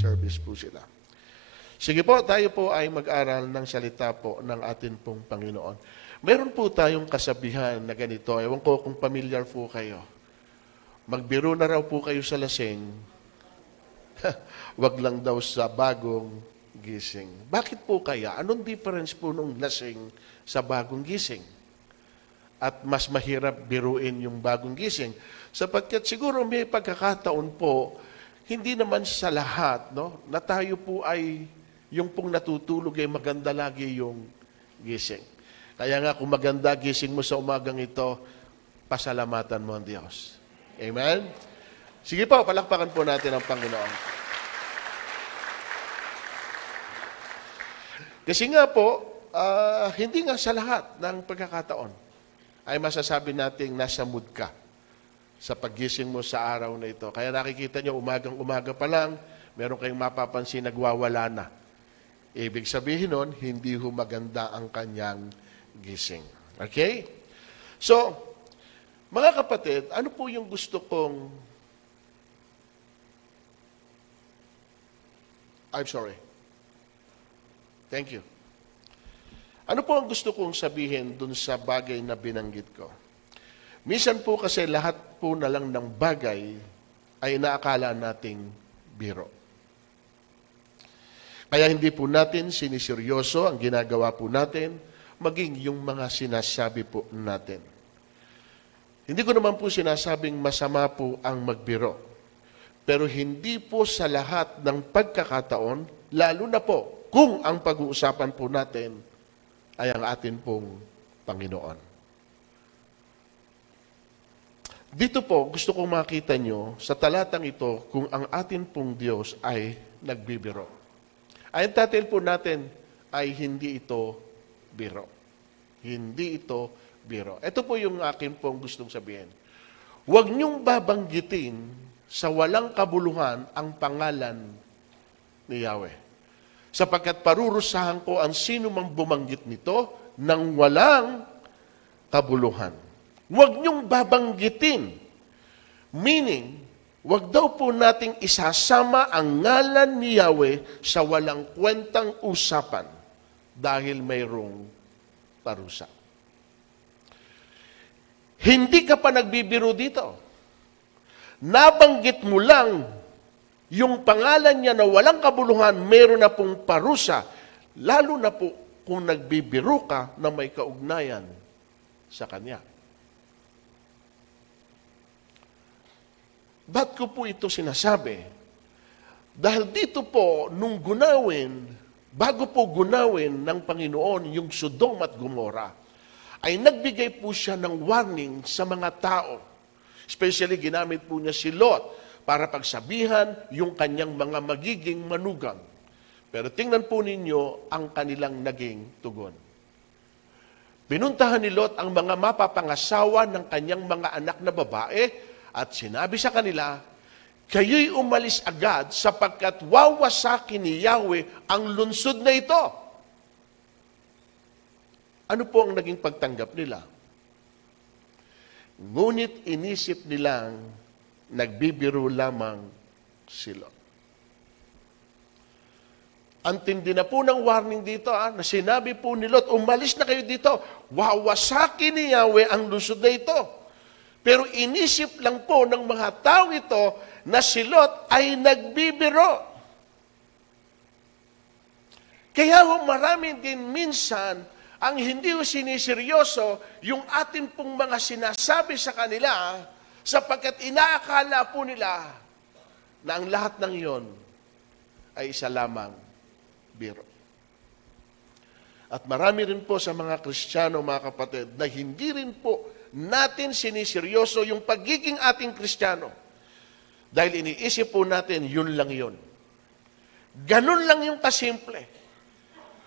service po sila. Sige po, tayo po ay mag-aral ng salita po ng atin pong Panginoon. Meron po tayong kasabihan na ganito. Ewan ko kung familiar po kayo. Magbiro na raw po kayo sa lasing, wag lang daw sa bagong gising. Bakit po kaya? Anong difference po nung lasing sa bagong gising? At mas mahirap biruin yung bagong gising. Sapagkat siguro may pagkakataon po, hindi naman sa lahat, no, na tayo po ay, yung pong natutulog ay maganda lagi yung gising. Kaya nga kung maganda gising mo sa umagang ito, pasalamatan mo ang Diyos. Amen? Sige po, palakpakan po natin ang Panginoon. Kasi nga po, hindi nga sa lahat ng pagkakataon ay masasabi nating nasa mood ka sa paggising mo sa araw na ito. Kaya nakikita nyo, umagang-umaga pa lang, meron kayong mapapansin nagwawala na. Ibig sabihin nun, hindi maganda ang kanyang gising. Okay? So, mga kapatid, ano po yung gusto kong... I'm sorry. Thank you. Ano po ang gusto kong sabihin dun sa bagay na binanggit ko? Minsan po kasi lahat po na lang ng bagay ay inaakala nating biro. Kaya hindi po natin siniseryoso ang ginagawa po natin, maging yung mga sinasabi po natin. Hindi ko naman po sinasabing masama po ang magbiro. Pero hindi po sa lahat ng pagkakataon, lalo na po kung ang pag-uusapan po natin ay ang atin pong Panginoon. Dito po, gusto kong makita nyo sa talatang ito kung ang atin pong Diyos ay nagbibiro. Ang title po natin ay hindi ito biro. Hindi ito biro. Ito po yung akin pong gustong sabihin. Huwag niyong babanggitin sa walang kabuluhan ang pangalan ni Yahweh. Sapagkat parurusahan ko ang sino mang bumanggit nito ng walang kabuluhan. Huwag niyong babanggitin. Meaning, huwag daw po nating isasama ang ngalan ni Yahweh sa walang kwentang usapan dahil mayroong parusa. Hindi ka pa nagbibiro dito. Nabanggit mo lang yung pangalan niya na walang kabuluhan, meron na pong parusa, lalo na po kung nagbibiro ka na may kaugnayan sa Kanya. Ba't ko po ito sinasabi? Dahil dito po, nung bago po gunawin ng Panginoon yung Sodom at Gomora, ay nagbigay po siya ng warning sa mga tao. Especially ginamit po niya si Lot para pagsabihan yung kanyang mga magiging manugang. Pero tingnan po ninyo ang kanilang naging tugon. Pinuntahan ni Lot ang mga mapapangasawa ng kanyang mga anak na babae at sinabi sa kanila, kayo'y umalis agad sapagkat wawasakin ni Yahweh ang lungsod na ito. Ano po ang naging pagtanggap nila? Ngunit inisip nilang nagbibiro lamang sila. Antindi na po ng warning dito, na sinabi po ni Lot, umalis na kayo dito, wawasakin ni Yahweh ang lungsod na ito. Pero inisip lang po ng mga tao ito na si Lot ay nagbibiro. Kaya marami din minsan ang hindi siniseryoso yung atin pong mga sinasabi sa kanila sapagkat inaakala po nila na ang lahat ng iyon ay isa lamang biro. At marami rin po sa mga Kristiyano, mga kapatid, na hindi rin po natin siniseryoso yung pagiging ating Kristiyano. Dahil iniisip po natin, yun lang yun. Ganun lang yung kasimple.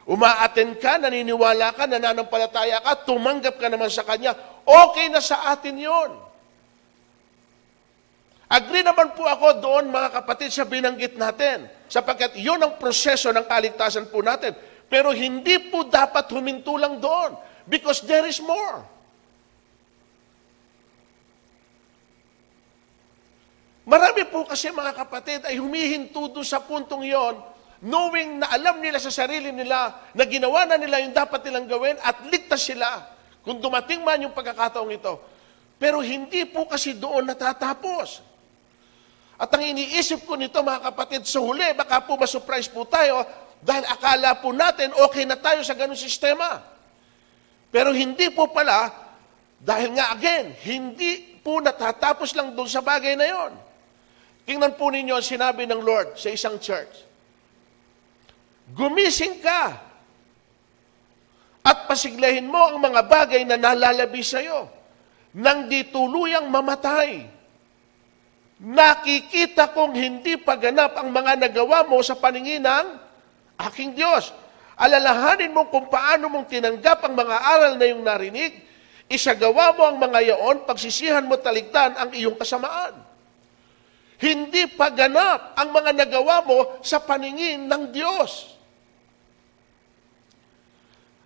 Umaaten ka, naniniwala ka, nananampalataya ka, tumanggap ka naman sa Kanya, okay na sa atin yun. Agree naman po ako doon, mga kapatid, sa binanggit natin. Sapagkat yun ang proseso ng kaligtasan po natin. Pero hindi po dapat huminto lang doon. Because there is more. Marami po kasi mga kapatid ay humihinto doon sa puntong yon, knowing na alam nila sa sarili nila na ginawa na nila yung dapat nilang gawin at ligtas sila kung dumating man yung pagkakataong ito. Pero hindi po kasi doon natatapos. At ang iniisip ko nito mga kapatid, sa huli, baka po masurprise po tayo dahil akala po natin okay na tayo sa ganung sistema. Pero hindi po pala, dahil nga again, hindi po natatapos lang doon sa bagay na yon. Tingnan po ninyo ang sinabi ng Lord sa isang church. Gumising ka at pasiglahin mo ang mga bagay na nalalabi sa iyo nang di tuluyang mamatay. Nakikita kong hindi paganap ang mga nagawa mo sa paningin ng aking Diyos. Alalahanin mo kung paano mong tinanggap ang mga aral na iyong narinig, isagawa mo ang mga yaon, pagsisihan mo taligtan ang iyong kasamaan. Hindi paganap ang mga nagawa mo sa paningin ng Diyos.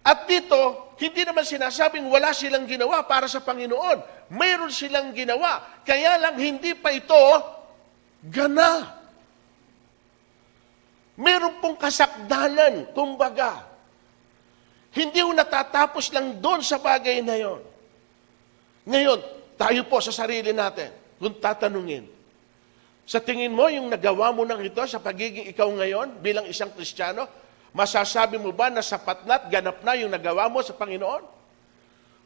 At dito, hindi naman sinasabing wala silang ginawa para sa Panginoon. Mayroon silang ginawa, kaya lang hindi pa ito gana. Mayroon pong kasakdalan, kumbaga. Hindi ho natatapos lang doon sa bagay na yon. Ngayon, tayo po sa sarili natin, kung tatanungin, sa tingin mo, yung nagawa mo ng ito sa pagiging ikaw ngayon bilang isang Kristiyano, masasabi mo ba na sapat na at ganap na yung nagawa mo sa Panginoon?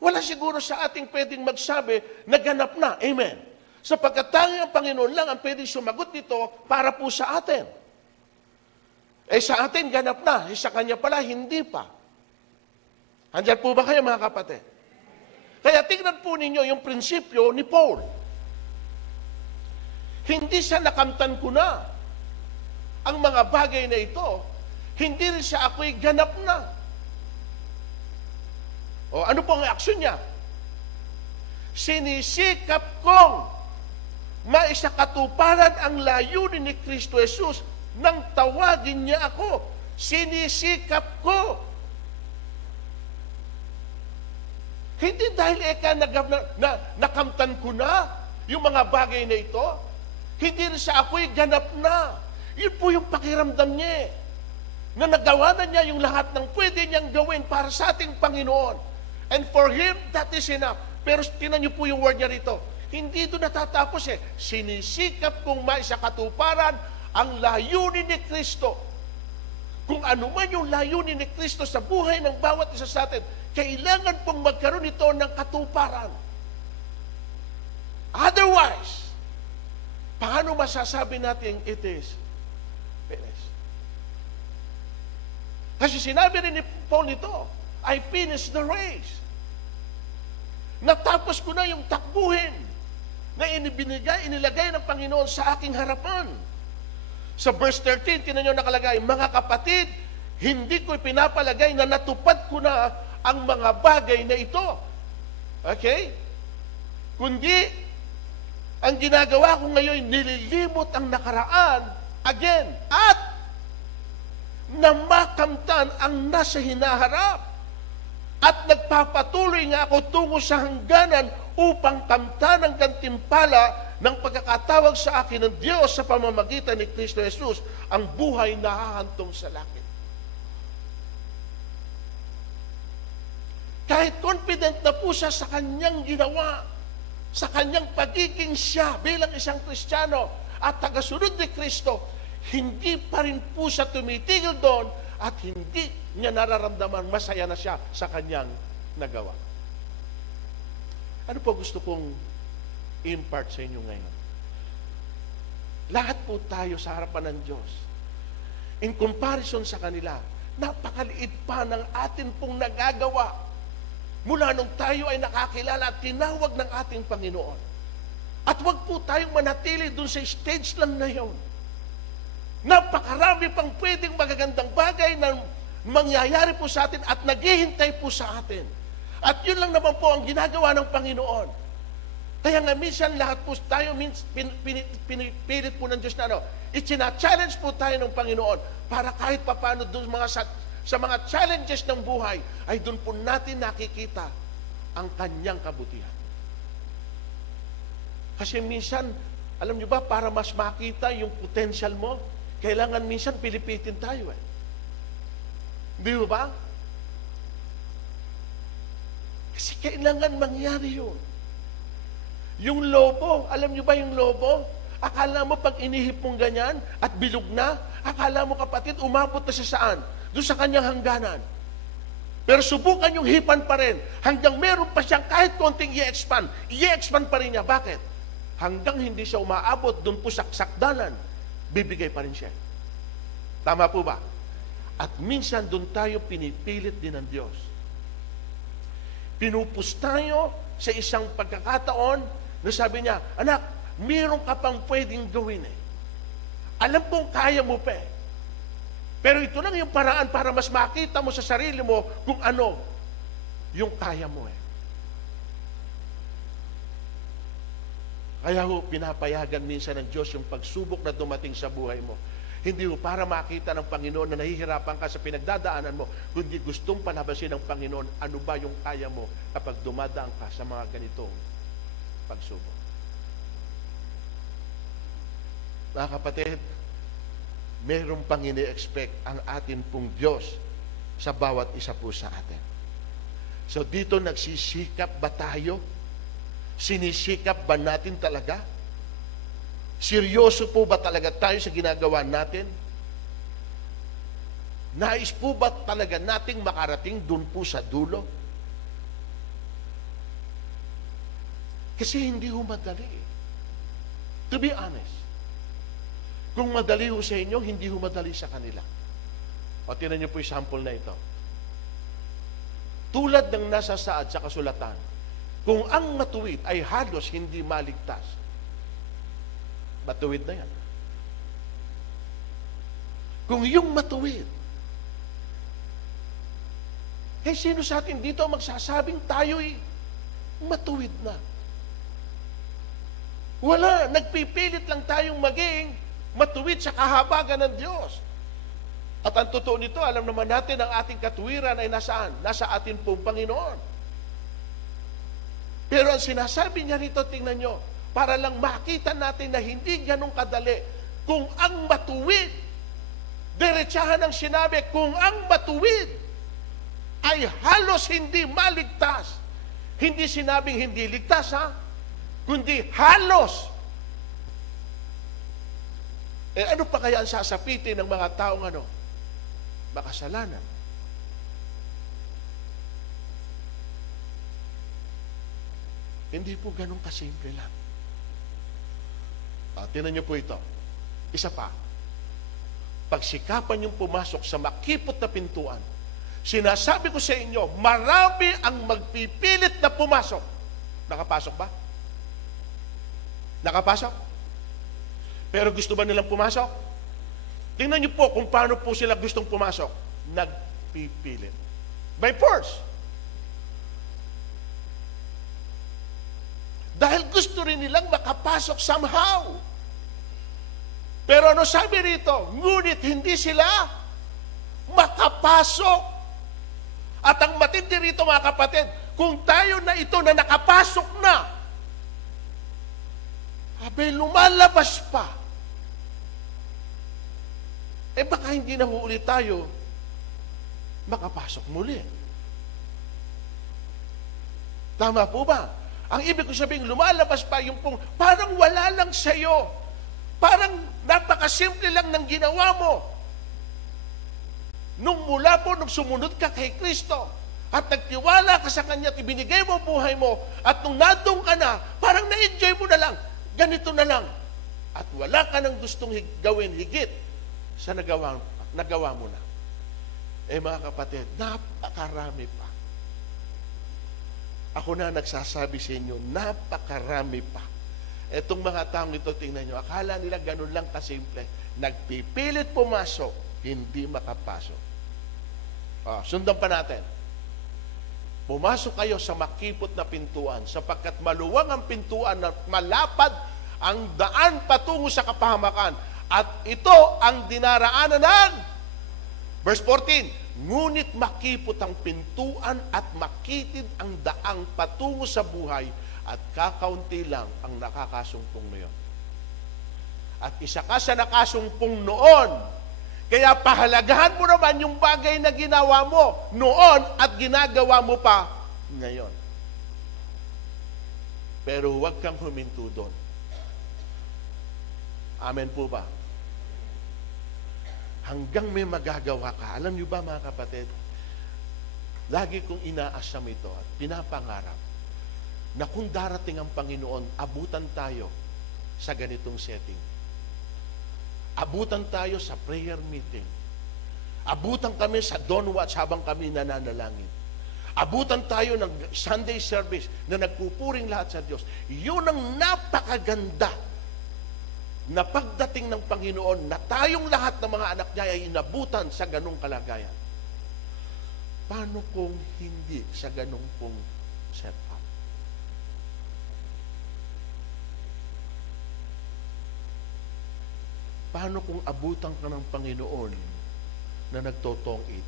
Wala siguro sa ating pwedeng magsabi na ganap na. Amen. Sapagkat tanging ang Panginoon lang ang pwedeng sumagot dito para po sa atin. Eh sa atin, ganap na. Eh, sa Kanya pala, hindi pa. Andiyan po ba kayo mga kapatid? Kaya tingnan po ninyo yung prinsipyo ni Paul. Hindi siya nakamtan ko na ang mga bagay na ito. Hindi rin siya ako'y ganap na. O ano po ang aksyon niya? Sinisikap kong maisakatuparan ang layunin ni Kristo Jesus nang tawagin niya ako. Sinisikap ko. Hindi dahil nakamtan ko na yung mga bagay na ito. Hindi rin siya ako'y ganap na. Yun po yung pakiramdam niya. Na nagawa na niya yung lahat ng pwede niyang gawin para sa ating Panginoon. And for Him, that is enough. Pero tinan niyo po yung word niya rito. Hindi doon natatapos eh. Sinisikap kong maisakatuparan ang layunin ni Kristo. Kung ano man yung layunin ni Kristo sa buhay ng bawat isa sa atin, kailangan pong magkaroon ito ng katuparan. Otherwise, paano masasabi natin it is finished? Kasi sinabi rin ni Paul ito, I finished the race. Natapos ko na yung takbuhin na inilagay ng Panginoon sa aking harapan. Sa verse 13, tinan nyo nakalagay, mga kapatid, hindi ko pinapalagay na natupad ko na ang mga bagay na ito. Okay? Kundi, ang ginagawa ko ngayon, nililimot ang nakaraan, again, at na makamtan ang nasa hinaharap. At nagpapatuloy nga ako tungo sa hangganan upang kamtan ang gantimpala ng pagkakatawag sa akin ng Diyos sa pamamagitan ni Kristo Jesus, ang buhay na hahantong sa langit. Kahit confident na po siya sa kanyang ginawa, sa kanyang pagiging siya bilang isang Kristiyano at tagasunod ni Kristo, hindi pa rin po siya tumitigil doon at hindi niya nararamdaman masaya na siya sa kanyang nagawa. Ano po gusto kong impart sa inyo ngayon? Lahat po tayo sa harapan ng Diyos. In comparison sa kanila, napakaliit pa ng atin pong nagagawa mula nung tayo ay nakakilala at tinawag ng ating Panginoon. At wag po tayong manatili dun sa stage lang na yun. Napakarami pang pwedeng magagandang bagay na mangyayari po sa atin at naghihintay po sa atin. At yun lang naman po ang ginagawa ng Panginoon. Kaya nga minsan lahat po tayo pinipilit po ng Diyos na ichina-challenge po tayo ng Panginoon para kahit papaano doon sa mga challenges ng buhay ay doon po natin nakikita ang kanyang kabutihan. Kasi minsan Alam niyo ba, para mas makita yung potential mo, kailangan minsan pilipitin tayo eh. Di ba? Kasi kailangan mangyari yun. Yung lobo, alam niyo ba yung lobo? Akala mo pag inihip mong ganyan at bilog na, akala mo kapatid, umabot na siya saan? Doon sa kanyang hangganan. Pero subukan yung hipan pa rin. Hanggang meron pa siyang kahit konting i-expand. I-expand pa rin niya. Bakit? Hanggang hindi siya umaabot doon po sa sakdalan, bibigay pa rin siya. Tama po ba? At minsan doon tayo pinipilit din ng Diyos. Pinupus tayo sa isang pagkakataon na sabi niya, anak, meron ka pang pwedeng gawin eh. Alam kong kaya mo pa eh. Pero ito lang yung paraan para mas makita mo sa sarili mo kung ano yung kaya mo eh. Kaya ho, pinapayagan minsan ng Diyos yung pagsubok na dumating sa buhay mo. Hindi ho para makita ng Panginoon na nahihirapan ka sa pinagdadaanan mo, kundi gustong palabasin ng Panginoon ano ba yung kaya mo kapag dumadaan ka sa mga ganitong pagsubok. Mga kapatid, meron pang ini-expect ang atin pong Diyos sa bawat isa po sa atin. So dito nagsisikap ba tayo? Sinisikap ba natin talaga? Seryoso po ba talaga tayo sa ginagawa natin? Nais po ba talaga nating makarating dun po sa dulo? Kasi hindi ho madali. To be honest. Kung madali ho sa inyo, hindi ho madali sa kanila. O tinan niyo po yung sample na ito. Tulad ng nasa saad sa kasulatan, kung ang matuwid ay halos hindi maligtas, matuwid na yan. Kung yung matuwid, sino sa atin dito magsasabing tayo'y matuwid na? Wala. Nagpipilit lang tayong maging matuwid sa kahabagan ng Diyos. At ang totoo nito, alam naman natin ang ating katuwiran ay nasaan? Nasa atin pong Panginoon. Pero ang sinasabi niya rito, tingnan nyo, para lang makita natin na hindi ganun kadali. Kung ang matuwid, diretsahan ang sinabi, kung ang matuwid ay halos hindi maligtas. Hindi sinabing hindi ligtas, ha? Kundi halos. Ano pa kaya ang sasapitin ng mga taong makasalanan? Hindi po ganun kasimple lang. Tinan niyo po ito. Isa pa. Pagsikapan yung pumasok sa makipot na pintuan, sinasabi ko sa inyo, marami ang magpipilit na pumasok. Nakapasok ba? Nakapasok? Pero gusto ba nilang pumasok? Tingnan niyo po kung paano po sila gustong pumasok. Nagpipilit. By force. Dahil gusto rin nilang makapasok somehow. Pero ano sabi rito? Ngunit hindi sila makapasok. At ang matindi rito mga kapatid, kung tayo na ito na nakapasok na, abay lumalabas pa. Baka hindi na ulit tayo makapasok muli. Tama po ba? Ang ibig ko sabihin, lumalabas pa yung pong, parang wala lang sa'yo. Parang napakasimple lang ng ginawa mo. Nung sumunod ka kay Kristo, at nagtiwala ka sa Kanya at ibinigay mo buhay mo, at nung nandun ka na, parang na-enjoy mo na lang, ganito na lang. At wala ka nang gustong gawin higit sa nagawa mo na. Mga kapatid, napakarami pa. Ako na nagsasabi sa inyo, napakarami pa. Etong mga taong ito, tingnan nyo, akala nila ganun lang kasimple. Nagpipilit pumasok, hindi makapasok. Sundan pa natin. Pumasok kayo sa makipot na pintuan, sapagkat maluwang ang pintuan na malapad ang daan patungo sa kapahamakan. At ito ang dinaraanan ng verse 14, ngunit makipot ang pintuan at makitid ang daang patungo sa buhay at kakaunti lang ang nakakasumpong ngayon. At isa ka sa nakasumpong noon. Kaya pahalagahan mo naman yung bagay na ginawa mo noon at ginagawa mo pa ngayon. Pero huwag kang huminto doon. Amen po ba? Hanggang may magagawa ka. Alam niyo ba mga kapatid, lagi kong inaasam ito at pinapangarap na kung darating ang Panginoon, abutan tayo sa ganitong setting. Abutan tayo sa prayer meeting. Abutan kami sa dawn watch habang kami nananalangin. Abutan tayo ng Sunday service na nagpupuring lahat sa Diyos. Yun ang napakaganda na pagdating ng Panginoon na tayong lahat ng mga anak niya ay inabutan sa ganong kalagayan. Paano kung hindi sa ganong pong setup? Paano kung abutan ka ng Panginoon na nagtotong-it?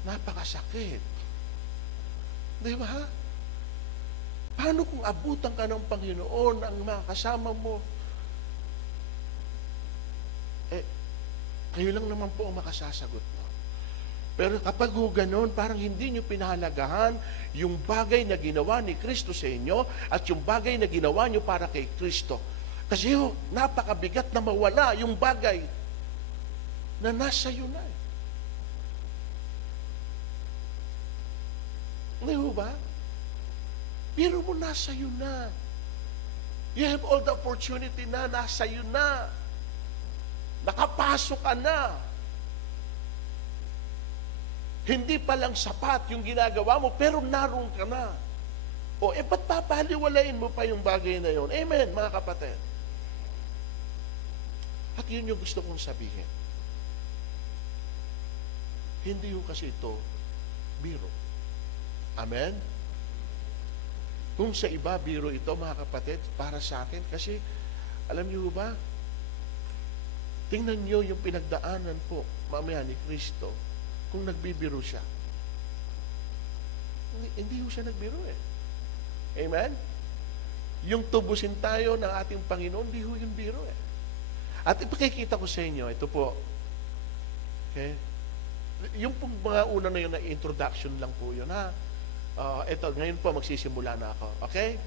Napakasakit. Di ba? Paano kung abutan ka ng Panginoon ang mga kasama mo? Kayo lang naman po ang makasasagot mo. Pero kapag gano'n, parang hindi nyo pinahalagahan yung bagay na ginawa ni Kristo sa inyo at yung bagay na ginawa nyo para kay Kristo. Kasi napakabigat na mawala yung bagay na nasa iyo na. Ngayon ba? Pero mo nasa iyo na. You have all the opportunity na nasa iyo na. Nakapasok ka na. Hindi pa lang sapat yung ginagawa mo, pero naroon ka na. Ba't papaliwalain mo pa yung bagay na yun? Amen, mga kapatid. At yun yung gusto kong sabihin. Hindi yung kasi ito biro. Amen? Kung sa iba, biro ito, mga kapatid, para sa akin, kasi, alam niyo ba, tingnan niyo yung pinagdaanan po, mamaya ni Kristo, kung nagbibiro siya. Hindi ho siya nagbiro eh. Amen? Yung tubusin tayo ng ating Panginoon, hindi ho yung biro eh. At ipakikita ko sa inyo, ito po, okay? Yung pong mga una na yun na introduction lang po yun, ha? Ito, ngayon po magsisimula na ako. Okay?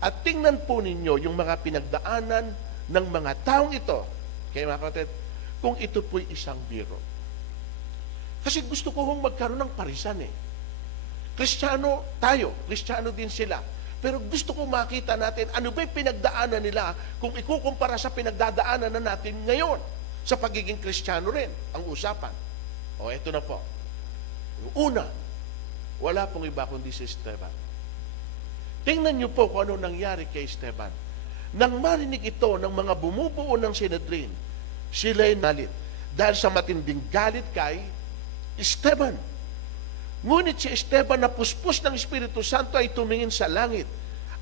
At tingnan po ninyo yung mga pinagdaanan ng mga taong ito. Okay, mga kapatid? Kung ito po'y isang biro. Kasi gusto ko hong magkaroon ng parisan eh. Kristiyano tayo, Kristiyano din sila. Pero gusto ko makita natin ano ba'y pinagdaanan nila kung ikukumpara sa pinagdadaanan na natin ngayon sa pagiging Kristiyano rin, ang usapan. Ito na po. Una, wala pong iba kundi si Esteban. Tingnan niyo po kung ano nangyari kay Esteban. Nang marinig ito ng mga bumubuo ng Sinedrin, sila'y nalit dahil sa matinding galit kay Esteban. Ngunit si Esteban na puspos ng Espiritu Santo ay tumingin sa langit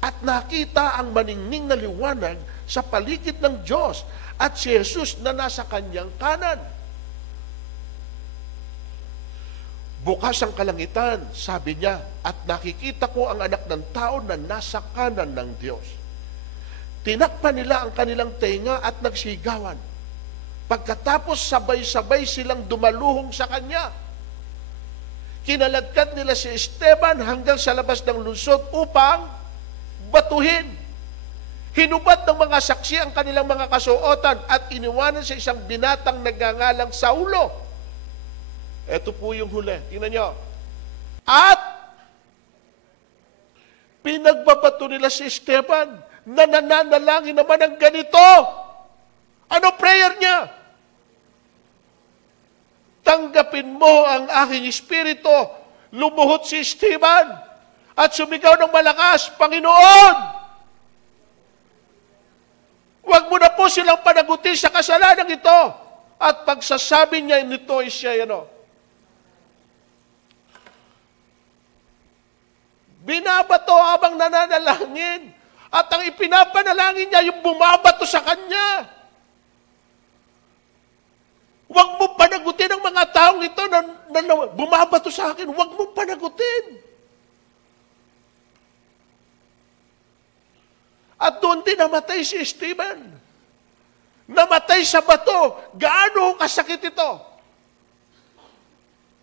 at nakita ang maningning na liwanag sa paligid ng Diyos at si Jesus na nasa kanyang kanan. Bukas ang kalangitan, sabi niya, at nakikita ko ang anak ng tao na nasa kanan ng Diyos. Tinakpan nila ang kanilang tenga at nagsigawan. Pagkatapos sabay-sabay silang dumaluhong sa kanya. Kinaladkad nila si Esteban hanggang sa labas ng lungsod upang batuhin. Hinubad ng mga saksi ang kanilang mga kasuotan at iniwanan sa isang binatang nagngangalang Saulo. Ito po yung huli. Tingnan nyo. At pinagbabato nila si Esteban na nananalangin naman ng ganito. Ano prayer niya? Tanggapin mo ang aking espiritu. Lumuhod si Esteban at sumigaw ng malakas, Panginoon! Huwag mo na po silang panagutin sa kasalanan ito. At pagsasabi niya nito ay siya, binabato habang nananalangin. At ang ipinapanalangin niya, yung bumabato sa kanya. Huwag mo panagutin ang mga taong ito na bumabato sa akin. Huwag mo panagutin. At doon din namatay si Stephen. Namatay sa bato. Gaano kasakit ito?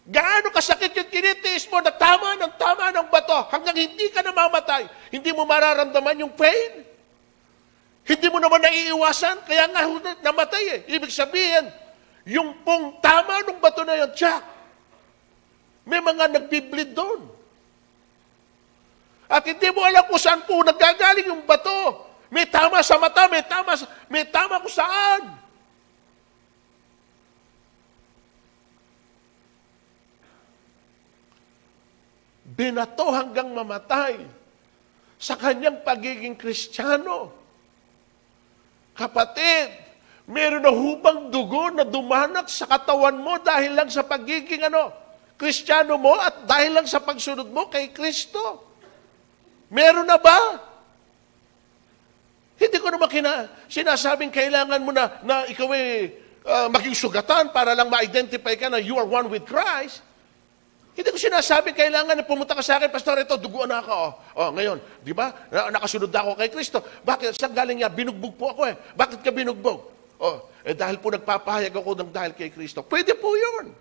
Gaano kasakit yung tinitiis mo na tama ng bato hanggang hindi ka namamatay. Hindi mo mararamdaman yung pain. Hindi mo naman naiiwasan. Kaya nga namatay eh. Ibig sabihin, yung pong tama ng bato na yun, Jack, may mga nagbi-bleed doon. At hindi mo alam kung saan po nagagaling yung bato. May tama sa mata, may tama kung saan. Binato hanggang mamatay sa kanyang pagiging Kristiyano. Kapatid, meron na hubang dugo na dumanak sa katawan mo dahil lang sa pagiging Kristiyano mo at dahil lang sa pagsunod mo kay Kristo. Meron na ba? Hindi ko naman sinasabing kailangan mo na ikaw maging sugatan para lang ma-identify ka na you are one with Christ. Hindi ko sinasabing kailangan na pumunta ka sa akin, Pastor, ito, duguan na ako. Ngayon, di ba? Nakasunod ako kay Kristo. Bakit? Saan galing niya? Binugbog po ako eh. Bakit ka binugbog? Dahil po nagpapahayag ako ng dahil kay Kristo. Pwede po yun.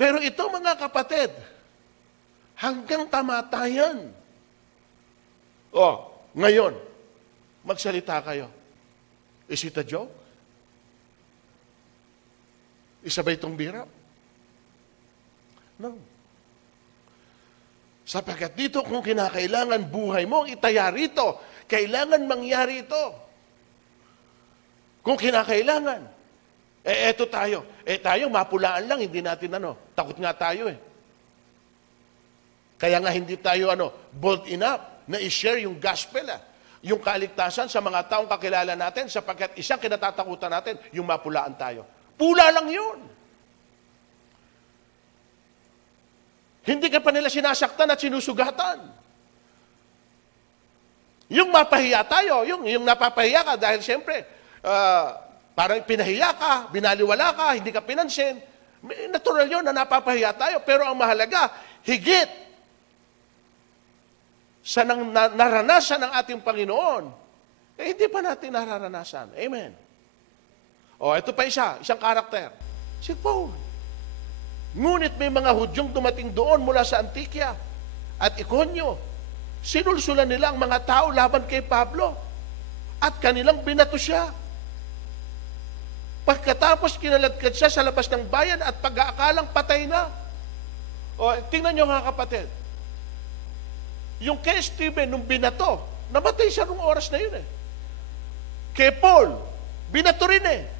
Pero ito, mga kapatid, hanggang tamatayan. Ngayon, magsalita kayo. Is it a joke? Isa ba itong bira? No. Sapagkat dito kung kinakailangan buhay mo, itaya rito. Kailangan mangyari ito. Kung kinakailangan. Eto tayo. Tayo, mapulaan lang, hindi natin takot nga tayo eh. Kaya nga hindi tayo bold enough na i-share yung gospel yung kaligtasan sa mga taong kakilala natin sapagkat isang kinatatakutan natin, yung mapulaan tayo. Pula lang yun. Hindi ka pa nila sinasaktan at sinusugatan. Yung mapahiya tayo, yung napapahiya ka dahil siyempre, parang pinahiya ka, binaliwala ka, hindi ka pinansin. Natural yun na napapahiya tayo. Pero ang mahalaga, higit sa naranasan ng ating Panginoon, hindi pa natin nararanasan. Amen. Ito pa isang karakter. Si Paul. Ngunit may mga Hudyong dumating doon mula sa Antikya at Ikonyo. Sinulsulan nila ang mga tao laban kay Pablo at kanilang binato siya. Pagkatapos kinaladkad siya sa labas ng bayan at pag-aakalang patay na. Tingnan nyo nga kapatid. Yung kay Stephen, nung binato, namatay siya nung oras na yun eh. Kay Paul, binato rin eh.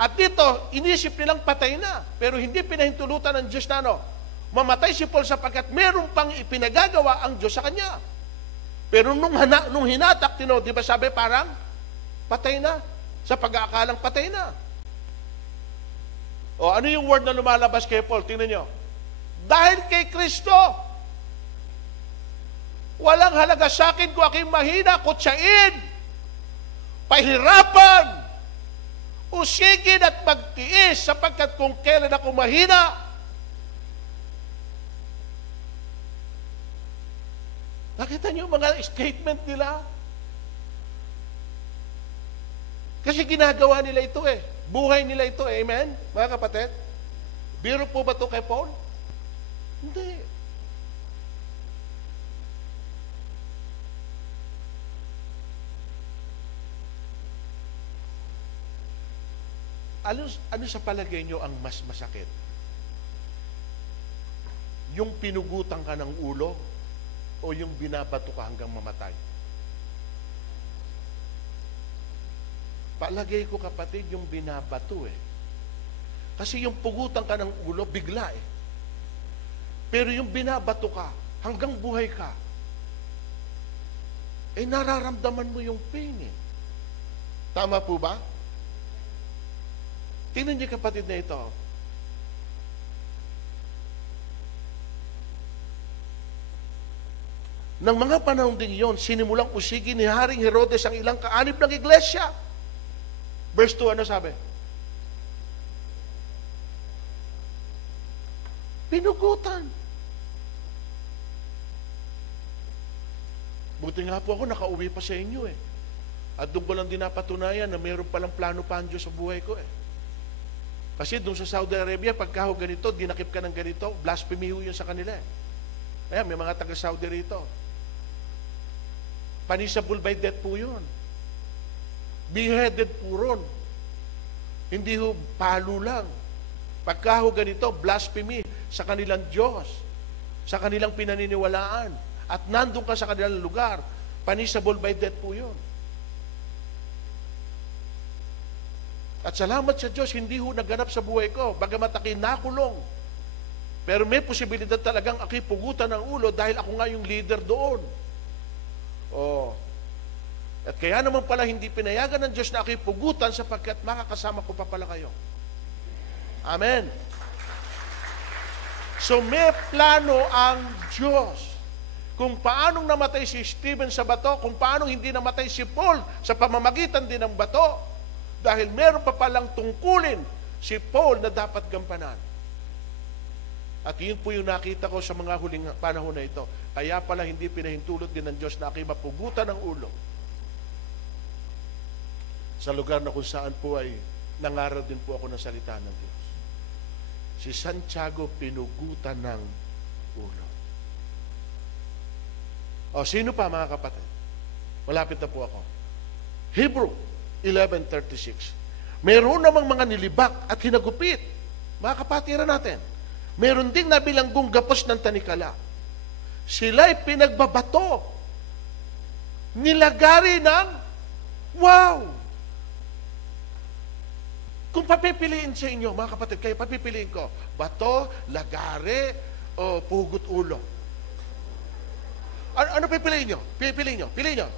At dito, inisip nilang patay na. Pero hindi pinahintulutan ng Diyos na mamatay si Paul sapagkat meron pang ipinagagawa ang Diyos sa kanya. Pero nung hinatak, di ba sabi parang patay na. Sa pag-aakalang patay na. Ano yung word na lumalabas kay Paul? Tingnan nyo. Dahil kay Kristo, walang halaga sa akin kung aking mahina, kutsain, pahirapan, usigin at magtiis sapagkat kung kailan ako mahina, nakita niyo mga statement nila? Kasi ginagawa nila ito eh. Buhay nila ito eh. Amen? Mga kapatid? Biro po ba ito kay Paul? Hindi. Ano sa palagay nyo ang mas masakit? Yung pinugutan ka ng ulo o yung binabato ka hanggang mamatay? Palagay ko kapatid yung binabato eh. Kasi yung pugutan ka ng ulo, bigla eh. Pero yung binabato ka, hanggang buhay ka, nararamdaman mo yung pain eh. Tama po ba? Tingnan niyo kapatid na ito. Nang mga panahon ding yon, sinimulang usigin ni Haring Herodes ang ilang kaanib ng iglesia. Verse 2, ano sabi? Pinugutan. Buti nga po ako, nakauwi pa sa inyo eh. At doon ko lang din napatunayan na mayroon palang plano pa ang Diyos sa buhay ko eh. Kasi doon sa Saudi Arabia, pagka ho ganito, dinakip ka ng ganito, blasphemy ho yun sa kanila eh. Ayan, may mga taga-Saudi rito. Punishable by death po yun. Beheaded po ron. Hindi ho palo lang. Pagka ho ganito, blasphemy sa kanilang Diyos, sa kanilang pinaniniwalaan, at nandun ka sa kanilang lugar, punishable by death po yun. At salamat sa Diyos, hindi ho naganap sa buhay ko, bagamat ako'y nakulong. Pero may posibilidad talagang ako'y pugutan ng ulo dahil ako nga yung leader doon. Oh. At kaya naman pala hindi pinayagan ng Diyos na ako'y pugutan sapagkat makakasama ko pa pala kayo. Amen. So may plano ang Diyos. Kung paanong namatay si Stephen sa bato, kung paanong hindi namatay si Paul sa pamamagitan din ng bato, dahil meron pa palang tungkulin si Paul na dapat gampanan. At yun po yung nakita ko sa mga huling panahon na ito. Kaya pala hindi pinahintulot din ng Diyos na ako'y mapugutan ng ulo sa lugar na kung saan po ay nangaral din po ako ng salita ng Diyos. Si Santiago pinugutan ng ulo. O, sino pa mga kapatid? Malapit na po ako. Hebrew 11:36. Meron namang mga nilibak at hinagupit. Mga kapatiran natin. Meron ding nabilanggong gapos ng tanikala. Sila'y pinagbabato. Nilagari ng wow! Kung papipiliin sa inyo, mga kapatid, kayo papipiliin ko, bato, lagare, o pugot ulo. Ano pipiliin nyo? Piliin nyo.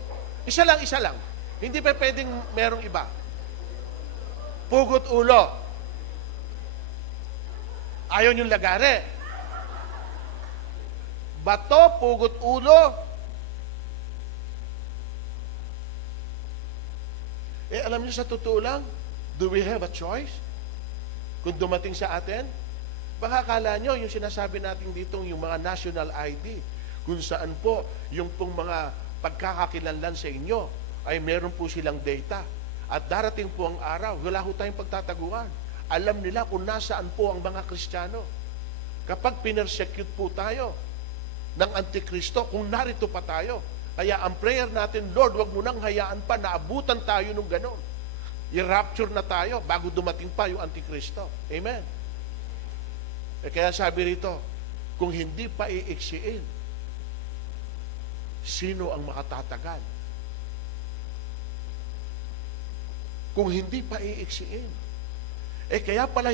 Isa lang. Hindi pa pwedeng merong iba. Pugot ulo. Ayaw yung lagare. Bato, pugot ulo. Alam niyo sa totoo lang, do we have a choice? Kung dumating sa atin, baka akala nyo yung sinasabi natin dito, yung mga national ID, kung saan po yung pong mga pagkakakilanlan sa inyo, ay meron po silang data. At darating po ang araw, wala ho tayong pagtataguan. Alam nila kung nasaan po ang mga Kristiyano. Kapag pinersecute po tayo ng Antikristo, kung narito pa tayo. Kaya ang prayer natin, Lord, wag mo nang hayaan pa na abutan tayo nung ganon. I-rapture na tayo bago dumating pa yung Antikristo. Amen. Kaya sabi rito, kung hindi pa iiksiin, sino ang makatatagal? Kung hindi pa iiksiin. Kaya pala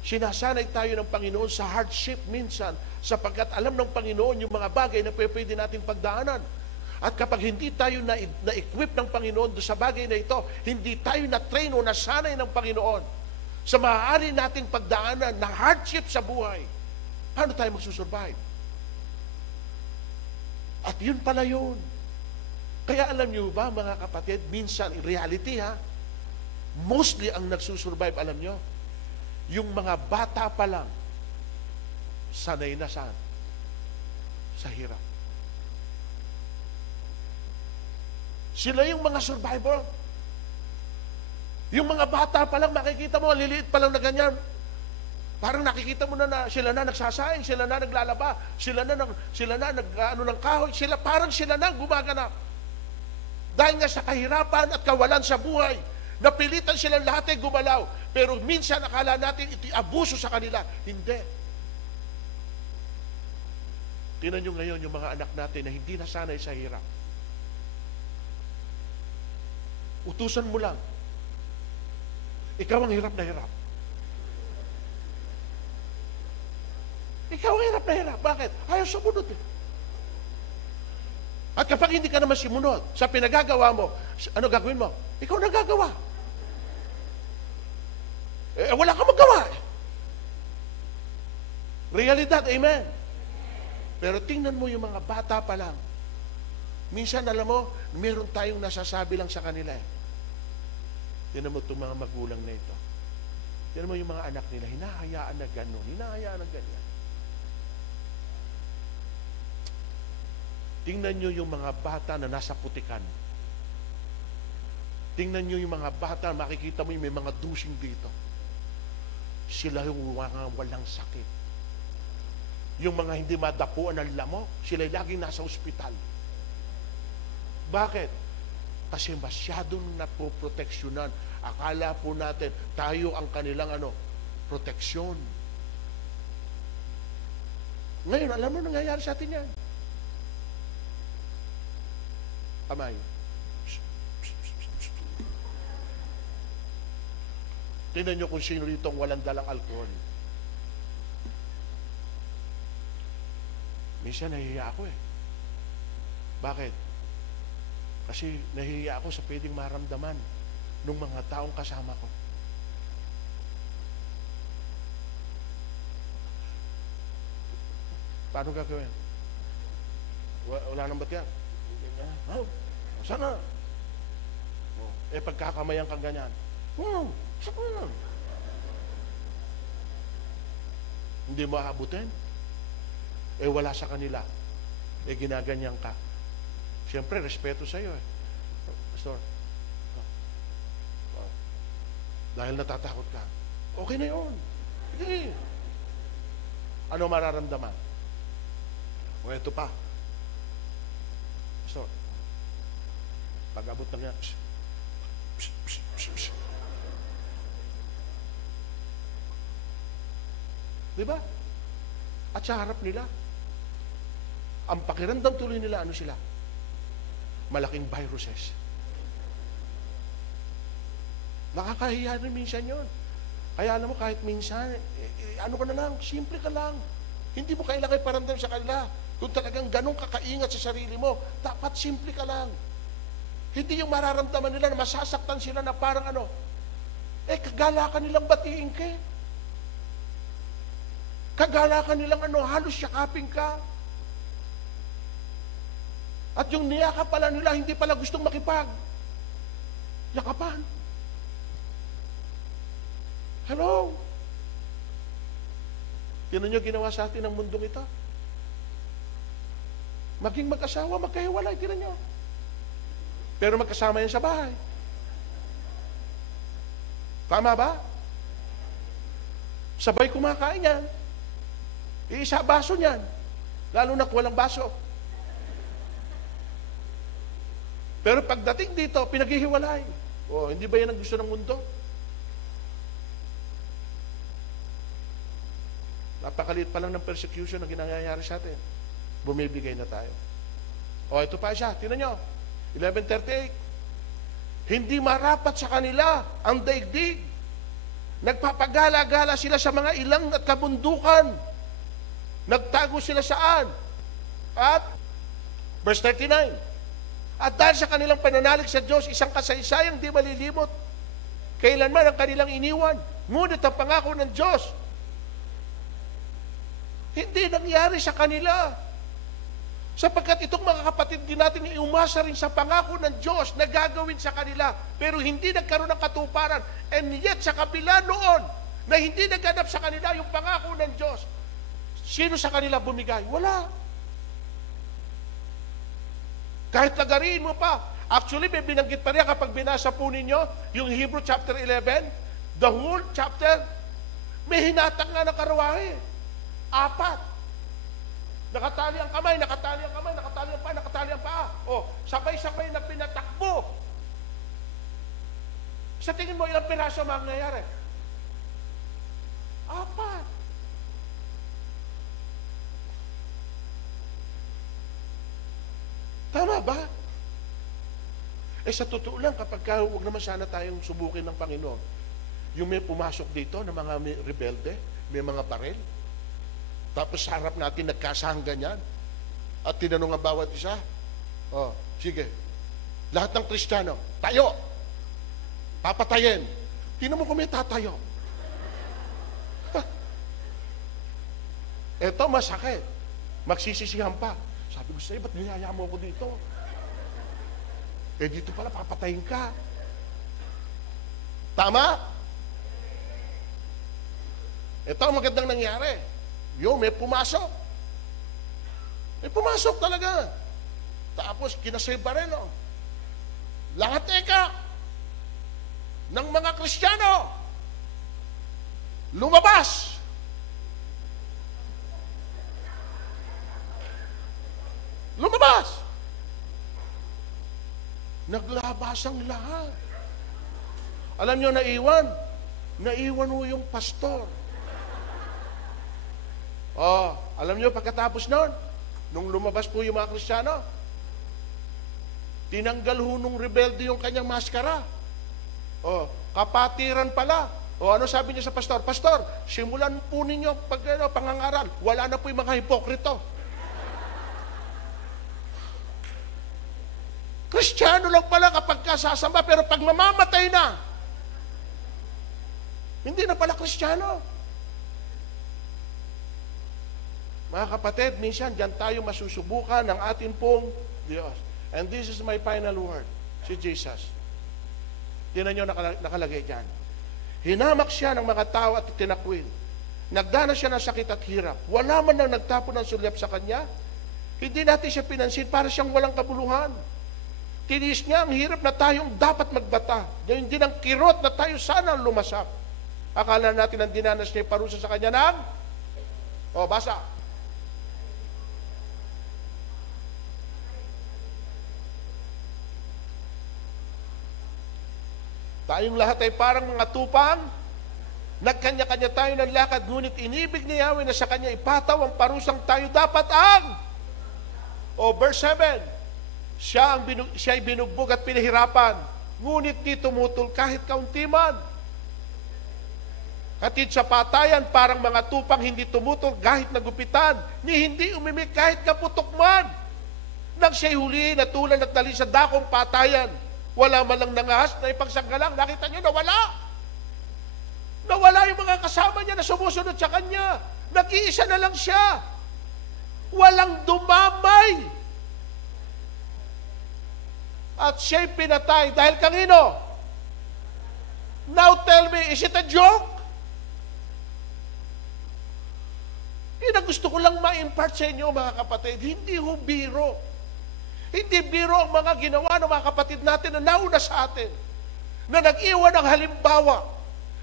sinasanay tayo ng Panginoon sa hardship minsan, sapagkat alam ng Panginoon yung mga bagay na pwede nating pagdaanan. At kapag hindi tayo na-equip ng Panginoon sa bagay na ito, hindi tayo na-train o nasanay ng Panginoon sa maaari nating pagdaanan na hardship sa buhay, paano tayo magsusurvive? At yun pala yun. Kaya alam niyo ba, mga kapatid, minsan, in reality mostly ang nagsusurvive, alam niyo, yung mga bata pa lang, sanay na sa hirap. Sila yung mga survivor. Yung mga bata pa lang, makikita mo, liliit pa lang na ganyan. Parang nakikita mo na sila na nagsasaing, sila na naglalaba, sila na ng kahoy, parang sila na gumaganap. Dahil nga sa kahirapan at kawalan sa buhay, napilitan silang lahat ay gumalaw. Pero minsan akala natin ito'y abuso sa kanila. Hindi. Tingnan nyo ngayon yung mga anak natin na hindi nasanay sa hirap. Utusan mo lang. Ikaw ang hirap na hirap. Ikaw ang hirap na hirap. Bakit? Ayaw sumunod eh. At kapag hindi ka naman simunod sa pinagagawa mo, ano gagawin mo? Ikaw nagagawa. Wala kang magawa eh. Realidad, amen. Pero tingnan mo yung mga bata pa lang. Minsan, alam mo, meron tayong nasasabi lang sa kanila eh. Tingnan mo itong mga magulang na ito. Tingnan mo yung mga anak nila, hinahayaan na gano'n, hinahayaan na ganyan. Tingnan nyo yung mga bata na nasa putikan. Tingnan nyo yung mga bata, makikita mo yung may mga dusing dito. Sila yung mga walang sakit. Yung mga hindi madapuan ng lamok, sila laging nasa ospital. Bakit? Kasi masyadong napoproteksyonan. Akala po natin, tayo ang kanilang proteksyon. Ngayon, alam mo nangyayari sa atin yan. Amay. Tingnan nyo kung sino rito ang walang dalang alkohol. Minsan nahihiya ako eh. Bakit? Kasi nahihiya ako sa pwedeng maramdaman ng mga taong kasama ko. Paano gagawin? Wala nang ba't yan? Oh, sana? Pagkakamayan kang ganyan. Saan? Hindi mo aabutin? Wala sa kanila. Ginaganyan ka. Siyempre, respeto sa iyo eh. Pastor, dahil natatakot ka, okay na yun. Hindi. Ano mararamdaman? Ito pa. Pastor, pag-abot na nga, diba? At sa harap nila, ang pakiramdam tuloy nila, sila? Malaking viruses. Nakakahiya rin minsan yun. Kaya alam mo, kahit minsan, ano ka na lang, simple ka lang. Hindi mo kailangan iparamdam sa kanila. Kung talagang ganun kakaingat sa sarili mo, dapat simple ka lang. Hindi yung mararamdaman nila na masasaktan sila na parang kagalakan nilang batiin ka. Kagalakan nilang halos yakapin ka. At yung niyakap pala nila, hindi pala gustong yakapan. Hello? Tinan nyo ginawa sa atin ng mundong ito. Maging mag-asawa, magkahiwalay, tinan nyo. Pero magkasama yan sa bahay. Tama ba? Sabay kumakain yan. Iisa baso niyan. Lalo na walang baso. Pero pagdating dito, pinaghihiwalay. Hindi ba yan ang gusto ng mundo? Napakaliit pa lang ng persecution na ginangyayari sa atin. Bumibigay na tayo. Ito pa siya. Tingnan nyo. 11:38. Hindi marapat sa kanila ang daigdig. Nagpapagala-gala sila sa mga ilang at kabundukan. Nagtago sila saan? At, verse 39. At dahil sa kanilang pananalig sa Diyos, isang kasaysayang di malilimot. Kailanman ang kanilang iniwan. Ngunit ang pangako ng Diyos, hindi nangyari sa kanila. Sapagkat itong mga kapatid din natin umasa rin sa pangako ng Diyos na gagawin sa kanila, pero hindi nagkaroon ng katuparan. And yet, sa kabila noon, na hindi naganap sa kanila yung pangako ng Diyos, sino sa kanila bumigay? Wala. Kahit lagariin mo pa. Actually, may binanggit pa rin kapag binasa po ninyo yung Hebrew chapter 11, the whole chapter, may hinatang nga ng karawahe. 4. Nakatali ang kamay, nakatali ang kamay, nakatali ang paa, nakatali ang paa. Sabay-sabay na pinatakbo. Sa tingin mo, ilang piraso mangyayari? 4. Tama ba? Sa totoo lang, kapag huwag naman sana tayong subukin ng Panginoon, yung may pumasok dito na mga rebelde, may mga baril, tapos sa harap natin nagkasahan ganyan, at tinanong ang bawat isa, sige, lahat ng Kristiyano, tayo, papatayin. Tingnan mo kung may tatayo. Ito masakit. Magsisisihan pa. Sabi ko sa'yo, ba't niyaya mo ako dito? Dito pala, papatayin ka. Tama? Ito ang magandang nangyari. May pumasok. May pumasok talaga. Tapos, kinasayba rin, oh. Lahat ng mga Kristiyano, lumabas. Lumabas. Naglabas ang lahat. Alam nyo, naiwan ho yung pastor. Oh, alam nyo, pagkatapos nun, nung lumabas po yung mga Kristiyano, tinanggal ho nung rebelde yung kanyang maskara. Oh, kapatiran pala. O ano sabi niya sa pastor? Pastor, simulan po ninyo pangangaral. Wala na po yung mga hipokrito. Kristiyano lang pala kapag kasasamba, pero pag mamamatay na, hindi na pala Kristiyano. Mga kapatid, minsan diyan tayo masusubukan ng atin pong Diyos. And this is my final word, si Jesus. Tingnan nyo nakalagay dyan. Hinamak siya ng mga tao at tinakwil. Nagdana siya ng sakit at hirap. Wala man nang nagtapon ng sulyap sa kanya. Hindi natin siya pinansin, para siyang walang kabuluhan. Tinis niya ang hirap na tayong dapat magbata. Ngayon din ang kirot na tayo sana lumasap. Akala natin ang dinanas niya parusa sa kanya ng... O, basa. Tayong lahat ay parang mga tupang, nagkanya-kanya tayo ng lakad, ngunit inibig ni Yahweh na sa kanya ipataw ang parusang tayo dapat ang... O, verse 7, siya ay binugbog at pinahirapan, ngunit di tumutol kahit kaunti man. Hatid sa patayan, parang mga tupang hindi tumutol kahit nagupitan, ni hindi umimik kahit kaputok man. Nang siya'y huliin, natulan at dali sa dakong patayan, wala man lang nangahas na ipagsanggalang. Nakita niyo, nawala. Nawala yung mga kasama niya na sumusunod sa kanya. Nag-iisa na lang siya. Walang dumamay. At siya'y pinatay. Dahil kanino? Now tell me, is it a joke? Yun ang gusto ko lang ma-impart sa inyo, mga kapatid. Hindi ho biro. Hindi biro ang mga ginawa ng mga kapatid natin na nauna sa atin, na nag-iwan ng halimbawa,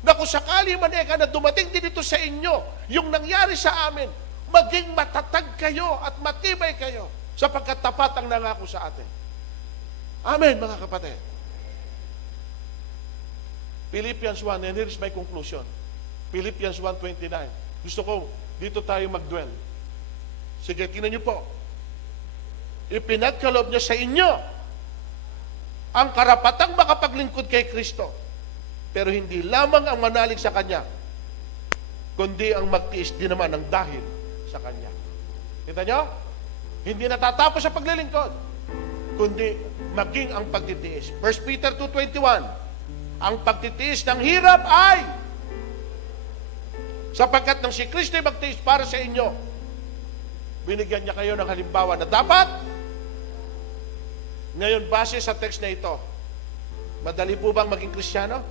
na kung sakali man na dumating din ito sa inyo, yung nangyari sa amin, maging matatag kayo at matibay kayo, sapagkat tapat ang nangako sa atin. Amen, mga kapatid. Philippians 1, and here's my conclusion. Philippians 1:29. Gusto ko, dito tayo mag-dwell. Sige, tingnan niyo po. Ipinagkaloob niya sa inyo ang karapatang makapaglingkod kay Kristo. Pero hindi lamang ang manalig sa Kanya, kundi ang magtiis din naman ng dahil sa Kanya. Kita niyo? Hindi natatapos sa paglilingkod, kundi maging ang pagtitiis. 1 Peter 2:21, ang pagtitiis ng hirap ay sapagkat nang si Kristo ay magtiis para sa inyo, binigyan niya kayo ng halimbawa na dapat. Ngayon, base sa text na ito, madali po bang maging Kristiyano?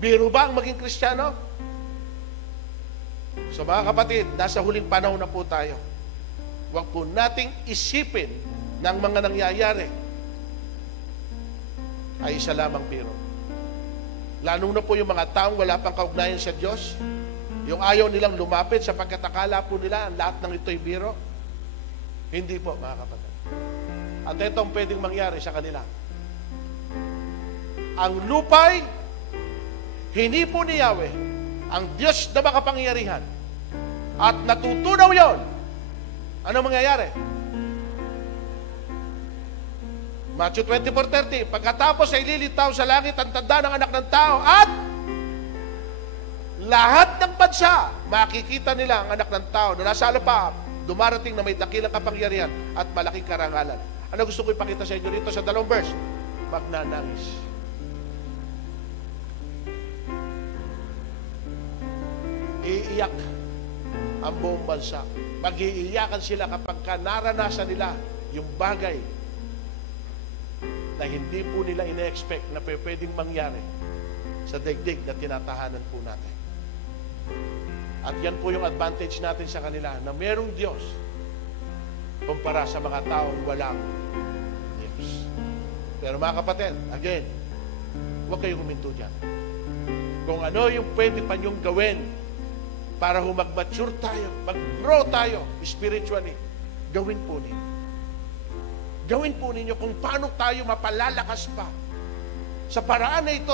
Biro ba ang maging Kristiyano? So mga kapatid, nasa huling panahon na po tayo. Huwag po nating isipin ng mga nangyayari ay isa lamang biro. Lalo na po yung mga taong wala pang kaugnayan sa Diyos, yung ayaw nilang lumapit sapagkat akala po nila ang lahat ng ito'y biro. Hindi po, mga kapatid. At ito ang pwedeng mangyari sa kanila. Ang lupa'y hinipo ni Yahweh, ang Diyos na makapangyarihan, at natutunaw yon. Ano mangyayari? Matthew 24:30, pagkatapos ay lilitaw sa langit ang tanda ng anak ng tao at lahat ng bansa makikita nila ang anak ng tao na nasa alapa, dumarating na may dakilang kapangyarihan at malaking karangalan. Ano gusto ko ipakita sa inyo rito sa dalawang verse? Magnanangis. Iiyak ang buong bansa. Mag-iiyakan sila kapag naranasan nila yung bagay na hindi po nila ina-expect na pwedeng mangyari sa daigdig na tinatahanan po natin. At yan po yung advantage natin sa kanila, na merong Diyos kumpara sa mga taong walang Diyos. Pero mga kapatid, again, huwag kayong huminto dyan. Kung ano yung pwede pa niyong gawin para mag-mature tayo, mag-grow tayo spiritually, gawin po ninyo. Gawin po ninyo kung paano tayo mapalalakas pa. Sa paraan na ito,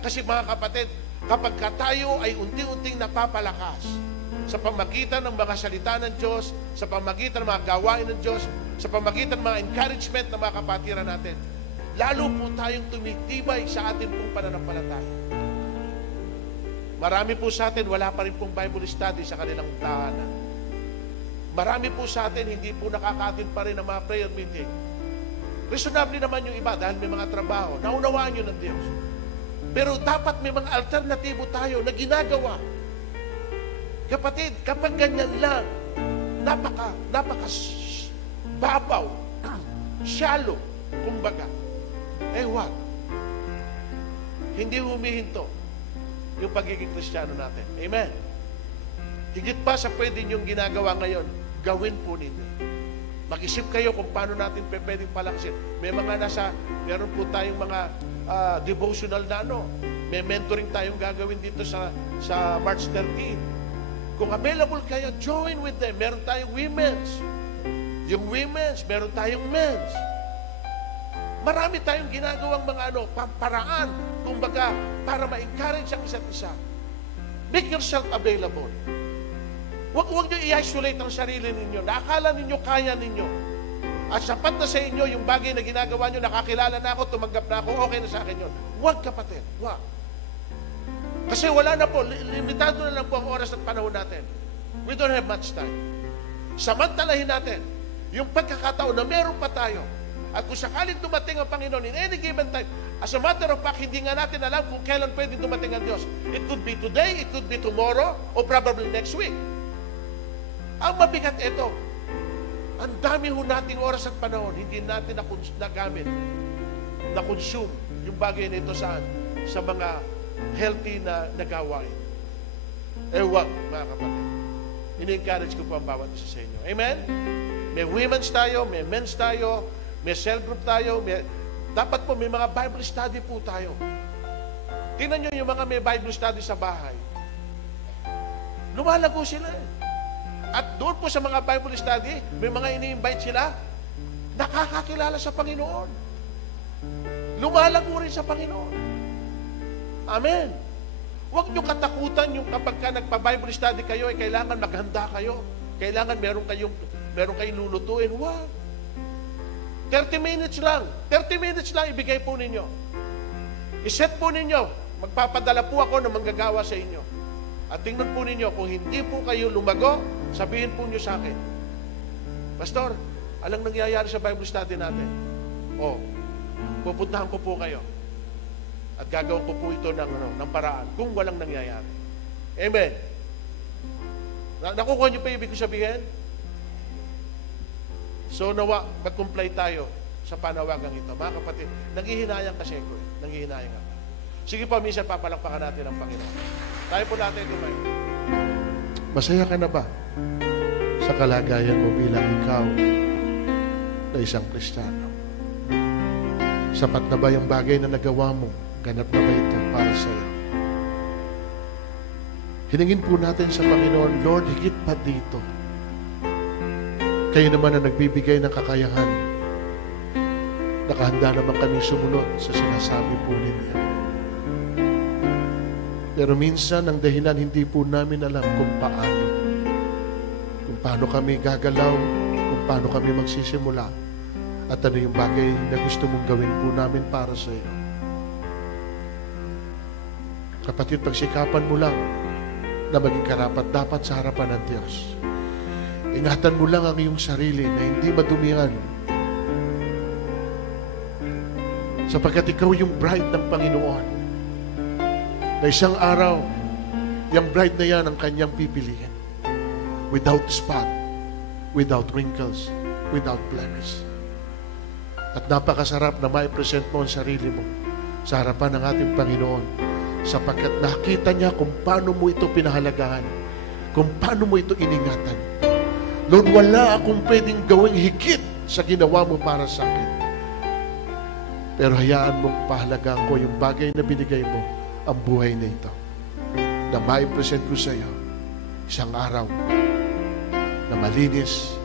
kasi mga kapatid, kapag tayo ay unti-unting napapalakas sa pamagitan ng mga salita ng Diyos, sa pamagitan ng mga gawain ng Diyos, sa pamagitan ng mga encouragement ng mga kapatiran natin, lalo po tayong tumitibay sa ating pong pananampalataya. Marami po sa atin, wala pa rin pong Bible study sa kanilang tahanan. Marami po sa atin, hindi po nakaka-attend pa rin ang mga prayer meeting. Reasonable naman yung iba dahil may mga trabaho. Naunawaan nyo ng Diyos. Pero dapat may mga alternatibo tayo na ginagawa. Kapatid, kapag ganyan lang, napaka babaw, shallow, kumbaga. Wag. Hindi humihinto yung pagiging Kristiyano natin. Amen. Higit pa sa pwede niyong ginagawa ngayon, gawin po ninyo. Mag-isip kayo kung paano natin pwedeng palakasin. Meron po tayong mga devotional na may mentoring tayong gagawin dito sa March 13. Kung available kayo, join with them. Meron tayong women's. Yung women's, meron tayong men's. Marami tayong ginagawang mga paraan, kumbaga, para ma-encourage ang isa't isa. Make yourself available. Huwag nyo i-isolate ang sarili ninyo. Nakakala ninyo, kaya ninyo. At sapat na sa inyo, yung bagay na ginagawa nyo, nakakilala na ako, tumanggap na ako, okay na sa akin yun. Huwag, kapatid. Huwag. Kasi wala na po, limitado na lang po ang oras at panahon natin. We don't have much time. Samantalahin natin yung pagkakataon na meron pa tayo. At kung sakaling dumating ang Panginoon in any given time, as a matter of fact, hindi nga natin alam kung kailan pwede dumating ang Diyos. It could be today, it could be tomorrow, or probably next week. Ang mabigat ito, ang dami ho nating oras at panahon, hindi natin nagamit, na-consume yung bagay na ito saan? Sa mga healthy na nagawain. Wag, mga kapatid. Ini-encourage ko po ang bawat isa sa inyo. Amen? May women's tayo, may men's tayo, may cell group tayo, dapat po may mga Bible study po tayo. Tingnan nyo yung mga may Bible study sa bahay. Lumalago sila eh. At doon po sa mga Bible study, may mga ini-invite sila, nakakakilala sa Panginoon. Lumalago rin sa Panginoon. Amen. Huwag nyo katakutan yung kapag ka nagpa-Bible study kayo, kailangan maghanda kayo. Kailangan meron kayong lulutuin. Huwag. 30 minutes lang. 30 minutes lang ibigay po ninyo. Iset po ninyo. Magpapadala po ako ng manggagawa sa inyo. At tingnan po ninyo, kung hindi po kayo lumago, sabihin po nyo sa akin, Pastor, alang nangyayari sa Bible study natin? Pupuntahan ko po kayo. At gagawin ko po ito ng paraan kung walang nangyayari. Amen. Nakukuha nyo pa ibig ko sabihin? So nawa, mag-comply tayo sa panawagang ito. Mga kapatid, nanghihinayang kasi ko eh. Nanghihinayang ako. Sige po, minsan papalakpakan natin ang Panginoon. Tayo po natin tumayo. Masaya ka na ba sa kalagayan mo bilang ikaw na isang Kristiyano? Sapat na ba yung bagay na nagawa mo? Ganap na ba ito para sa iyo? Hiningin po natin sa Panginoon, Lord, higit pa dito. Kayo naman ang nagbibigay ng kakayahan. Nakahanda naman kami sumunod sa sinasabi po ninyo. Pero minsan, ang dahilan, hindi po namin alam kung paano. Kung paano kami gagalaw, kung paano kami magsisimula, at ano yung bagay na gusto mong gawin po namin para sa iyo. Kapatid, pagsikapan mo lang na maging karapat-dapat sa harapan ng Diyos. Ingatan mo lang ang iyong sarili na hindi madumihan. Sapagkat ikaw yung bride ng Panginoon. Na isang araw, yung bride na yan ang kanyang pipiliin. Without spot, without wrinkles, without blemish. At napakasarap na mai-present mo ang sarili mo sa harapan ng ating Panginoon. Sapagkat nakita niya kung paano mo ito pinahalagahan, kung paano mo ito iningatan. Lord, wala akong pwedeng gawing higit sa ginawa mo para sa akin. Pero hayaan mong pahalagaan ko yung bagay na binigay mo, ang buhay na ito, na mai-present ko sa iyo isang araw na malinis,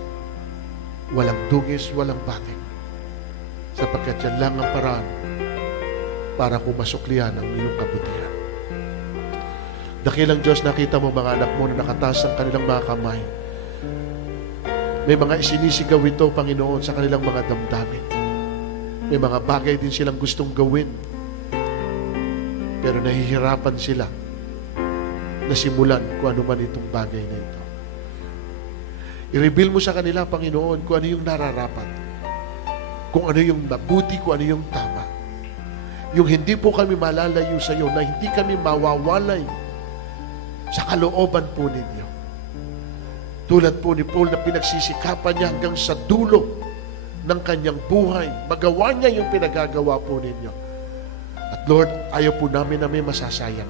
walang dungis, walang batik, sapagkat yan lang ang paraan para ko masuklian ang iyong kabutihan. Dakilang Diyos, nakita mo mga anak mo na nakataas ang kanilang mga kamay. May mga isinisigaw ito, Panginoon, sa kanilang mga damdamin. May mga bagay din silang gustong gawin, pero nahihirapan sila na simulan kung ano man itong bagay na ito. I-reveal mo sa kanila, Panginoon, kung ano yung nararapat, kung ano yung mabuti, kung ano yung tama. Yung hindi po kami malalayo sa iyo, na hindi kami mawawalay sa kalooban po ninyo. Tulad po ni Paul na pinagsisikapan niya hanggang sa dulo ng kanyang buhay. Magawa niya yung pinagagawa po ninyo. At Lord, ayaw po namin na may masasayang.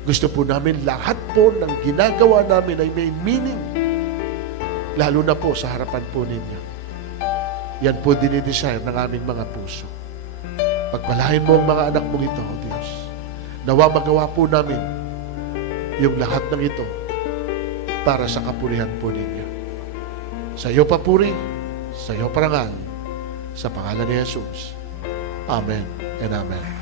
Gusto po namin lahat po ng ginagawa namin ay may meaning. Lalo na po sa harapan po ninyo. Yan po dinidesire ng aming mga puso. Pagpalain mo ang mga anak mong ito, O Diyos. Nawa magawa po namin yung lahat ng ito para sa kapurihan po ninyo. Sa iyo papuri, sa iyo parangal, sa pangalan ni Jesus. Amen and amen.